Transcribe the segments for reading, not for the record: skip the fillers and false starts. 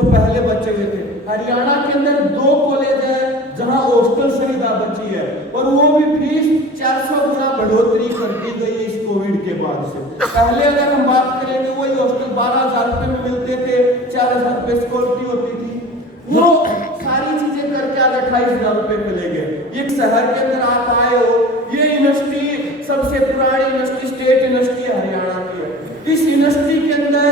जो पहले बचे हुए थे। हरियाणा के अंदर 2 कॉलेज है जहां हॉस्टल सुविधा बची है और वो भी फीस 400 गुना बढ़ोतरी कर दी गई है इस कोविड के बाद से। पहले अगर हम बात करेंगे वही हॉस्टल 12,000 रुपए में मिलते थे, 4,000 रुपए सिक्योरिटी होती थी, वो सारी चीजें करके आज 28,000 रुपए मिले गए। एक शहर के अंदर आप आए हो, ये यूनिवर्सिटी सबसे पुरानी यूनिवर्सिटी स्टेट यूनिवर्सिटी हरियाणा की है। इस यूनिवर्सिटी के अंदर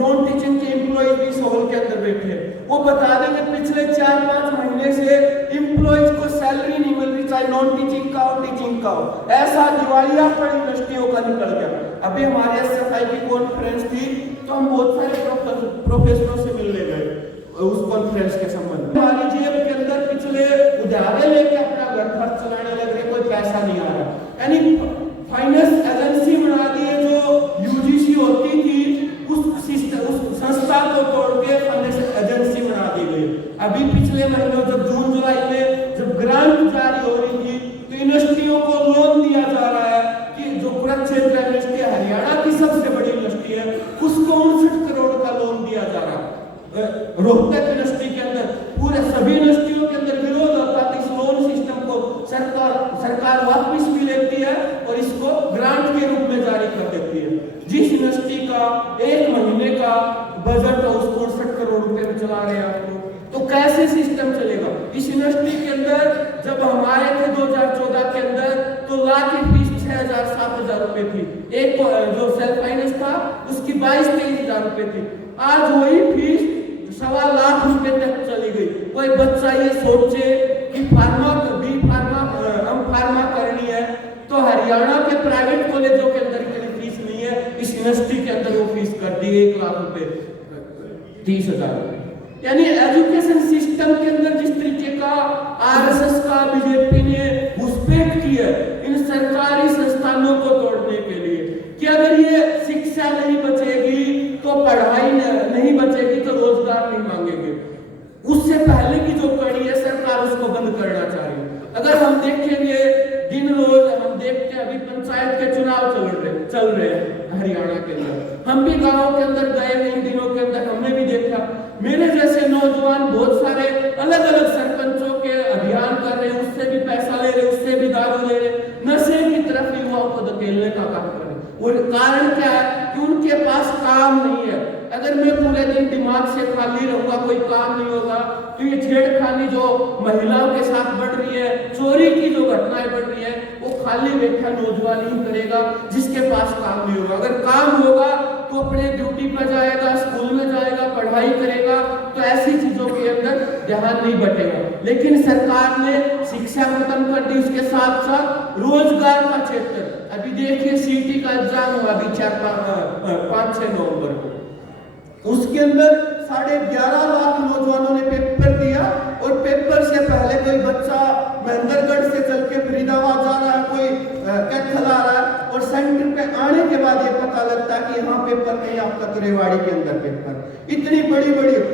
नॉन टीचिंग के एम्प्लॉयज भी इस हॉल के अंदर बैठे, वो बता देंगे पिछले 4-5 महीने से एम्प्लॉयज को सैलरी नहीं मिल रही, चाहे नॉन टीचिंग का हो टीचिंग का हो। ऐसा दिवालियापन यूनिवर्सिटियों का निकल गया। अभी हमारे SFI की कॉन्फ्रेंस थी तो हम बहुत सारे प्रोफेसरों से मिलने गए उस कॉन्फ्रेंस के संबंध में। हमारी जेब के अंदर पिछले उधारे लेके अपना घर खर्च चलाने लग रहे, कोई पैसा नहीं आ रहा। यानी फाइनेंस एजेंसी बना दी है, जो UGC होती थी उस सिस्टम उस संस्था को तोड़ के फाइनेंस एजेंसी बना दी गई। अभी पिछले महीनों जब जून जुलाई में जब ग्रांट जारी हो रही थी तो यूनिवर्सिटियों को लोन दिया जा रहा है कि जो कुरुक्षेत्र यूनिवर्सिटी हरियाणा की सबसे बड़ी यूनिवर्सिटी है उसको 59 करोड़ का लोन दिया जा रहा है। रोहतक यूनिवर्सिटी के अंदर पूरे सभी यूनिवर्सिटियों के अंदर विरोध होता है, इस लोन सिस्टम को सरकार वापस भी लेती है और इसको ग्रांट के रूप में जारी कर देती है। जिस यूनिवर्सिटी का 1 महीने का बजट है उसको 59 करोड़ रुपए में चला रहे हैं आपको, तो कैसे सिस्टम चलेगा? इस यूनिवर्सिटी के अंदर जब हम आए थे 2014 के अंदर तो लाख की फीस 6,000-7,000 रुपए थी। एक जो सेल्फ फाइनेंस था उसकी 22-23,000 रुपए थी। आज वही फीस 1.25 लाख रुपए तक चली गई। कोई बच्चा ये सोचे कि फार्मा करनी है तो हरियाणा के प्राइवेट कॉलेजों के अंदर की फीस नहीं है, इस यूनिवर्सिटी के अंदर वो फीस कर दी 1 लाख रुपए 30,000 रुपए। यानी एजुकेशन सिस्टम के अंदर जिस तरीके का RSS का बीजेपी ने घुसपैठ की है इन सरकारी संस्थानों को तोड़ने के लिए कि अगर ये शिक्षा नहीं बचेगी तो पढ़ाई नहीं बचेगी तो रोजगार नहीं मांगेंगे। उससे पहले की जो कड़ी है सरकार उसको बंद करना चाह रही है। अगर हम देखेंगे दिन रोज हम देखते हैं, अभी पंचायत के चुनाव चल रहे हैं हरियाणा के अंदर। हम भी गाँव के अंदर गए इन दिनों के अंदर, हमने भी देखा मेरे जैसे नौजवान बहुत सारे अलग अलग सरपंचों के अभियान कर रहे हैं, उससे भी पैसा ले रहे, उससे भी दारू ले रहे, नशे की तरफ युवाओं को धकेलने का काम कर रहे। और कारण क्या है कि उनके पास काम नहीं है। अगर मैं पूरे दिन दिमाग से खाली रहूंगा, कोई काम नहीं होगा, तो ये छेड़खानी जो महिलाओं के साथ बढ़ रही है, चोरी की जो घटनाएं बढ़ रही है, वो खाली बैठा नौजवान ही करेगा जिसके पास काम नहीं होगा। अगर काम होगा तो अपने ड्यूटी पर जाएगा, स्कूल में जाएगा, पढ़ाई करेगा, तो ऐसी चीजों के अंदर ध्यान नहीं बटेगा। लेकिन सरकार ने शिक्षा खत्म कर दी, उसके साथ साथ रोजगार का क्षेत्र। अभी देखिए CT का एग्जाम हुआ अभी 5-6 नवंबर को, उसके अंदर 11.5 लाख नौजवानों ने पेपर दिया और पेपर से पहले कोई बच्चा महेंद्रगढ़ से चल के फरीदाबाद जा रहा है, कोई कैथल आ रहा है, और सेंटर पे आने के बाद ये पता लगता है कि यहाँ पेपर नहीं, आपका तो रेवाड़ी के अंदर पेपर। इतनी बड़ी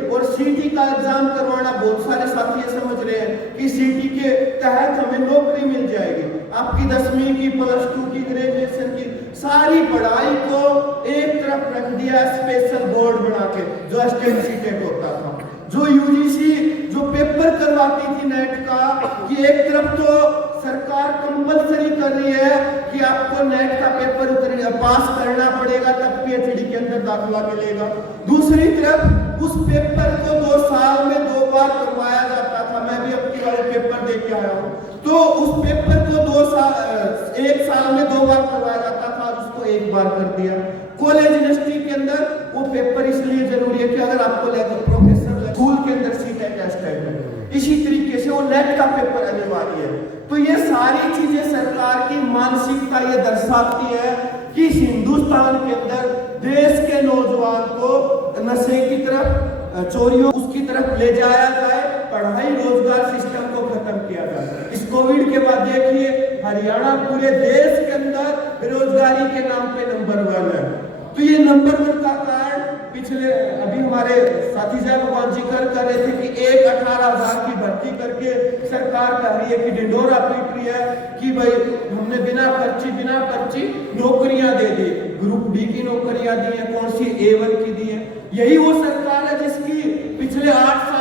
और CT का एग्जाम करवाना, बहुत सारे साथी ये समझ रहे हैं कि CT के तहत हमें नौकरी मिल जाएगी। आपकी 10वीं की, +2 की, ग्रेजुएशन की सारी पढ़ाई को एक तरफ रख दिया स्पेशल बोर्ड बना के, जो STEM होता था, जो UGC जो पेपर करवाती थी नेट का, कि एक तरफ तो सरकार कंपलसरी कर रही है कि आपको नेट का पेपर पास करना पड़ेगा तब PhD के अंदर दाखिला मिलेगा। दूसरी तरफ उस पेपर को 2 साल में 2 बार करवाया जाता था। मैं भी अपनी वाले पेपर दे के आया हूँ, तो उस पेपर को 1 साल में 2 बार करवाया जाता था, उसको 1 बार कर दिया। कॉलेज यूनिवर्सिटी के अंदर वो पेपर इसलिए जरूरी है कि अगर आपको प्रोफेसर स्कूल के अंदर सीटें टेस्ट है, इसी तरीके से वो नेट का पेपर अनिवार्य है। तो ये सारी चीजें सरकार की मानसिकता ये दर्शाती है कि हिंदुस्तान के अंदर देश के नौजवान को नशे की तरफ, चोरियों उसकी तरफ ले जाया जाए, पढ़ाई रोजगार सिस्टम को खत्म किया जाए। इस कोविड के बाद देखिए हरियाणा पूरे देश के अंदर बेरोजगारी के नाम पे नंबर 1 है। तो ये नंबर 1 का कारण पिछले अभी हमारे साथी साहब भगवान जी कर रहे थे कि 18,000 की भर्ती करके सरकार कह रही है कि ढिंडोरा पीट रही है कि भाई हमने बिना पर्ची नौकरियां दे दी। ग्रुप D की नौकरियां दी है, कौन सी A1 की दी है। यही वो सरकार है जिसकी पिछले 8